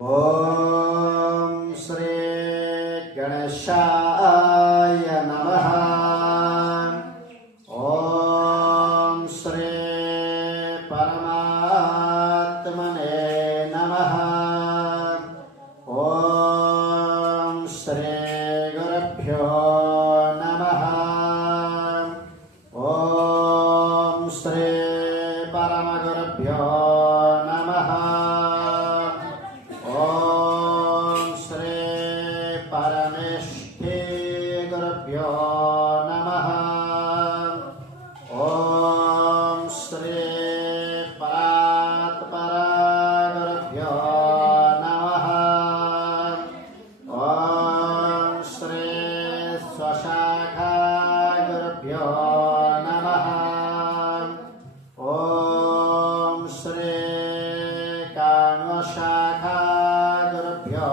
ఓం శ్రీ గణేశాయ నమః. ఓం శ్రీ పరమాత్మనే నమః. ఓం శ్రీ గురుభ్యో నమః. ఓం శ్రీ పరమగురుభ్యో నమః. ఓం శ్రీ పరమేష్ఠీ గురుభ్యో నమః. ఓం శ్రీ పరాత్పర గురుభ్యో నమః. ఓం శ్రీ స్వశాఖా గురుభ్యో నమః. ఓం శ్రీ కాణశాఖా గురుభ్యో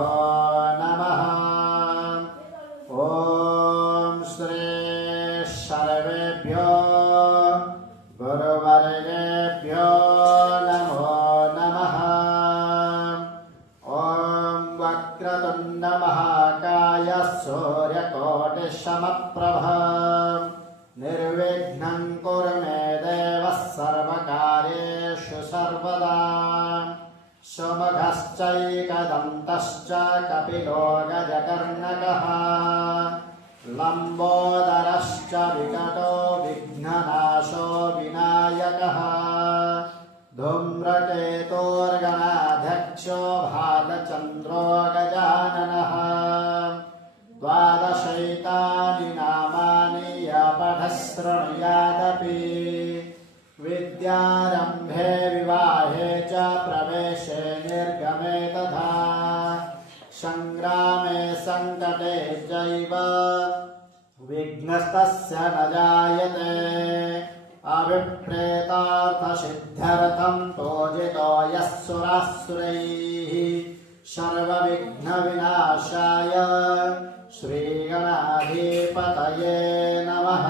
నమః. ఓం శ్రీ సర్వేభ్యో గురువర్యేభ్యో నమో నమః. ఓం వక్రతుండ మహాకాయ సూర్యకోటి సమప్రభ నిర్విఘ్నం కురు మే దేవ సర్వకార్యేషు సర్వదా. సుముఖశ్చైకదంతశ్చ కపిలో గజకర్ణకః లంబోదరశ్చ వికటో విఘ్ననాశో వినాయకః ధూమ్రకేతోర్గణాధ్యక్షో భాలచంద్రో గజాననః. ద్వాదశైతాని నామాని యపఠः శృణుయాదపి విద్యారంభే వివాహే చ ప్రవేశే నిర్గమే తథా సంగ్రామే సంకటే చైవ విఘ్నస్తస్య న జాయతే. అవిప్రేతార్థసిద్ధ్యర్థం పూజితో యః సురాసురైః సర్వవిఘ్నవినాశాయ శ్రీగణాధిపతయే నమః.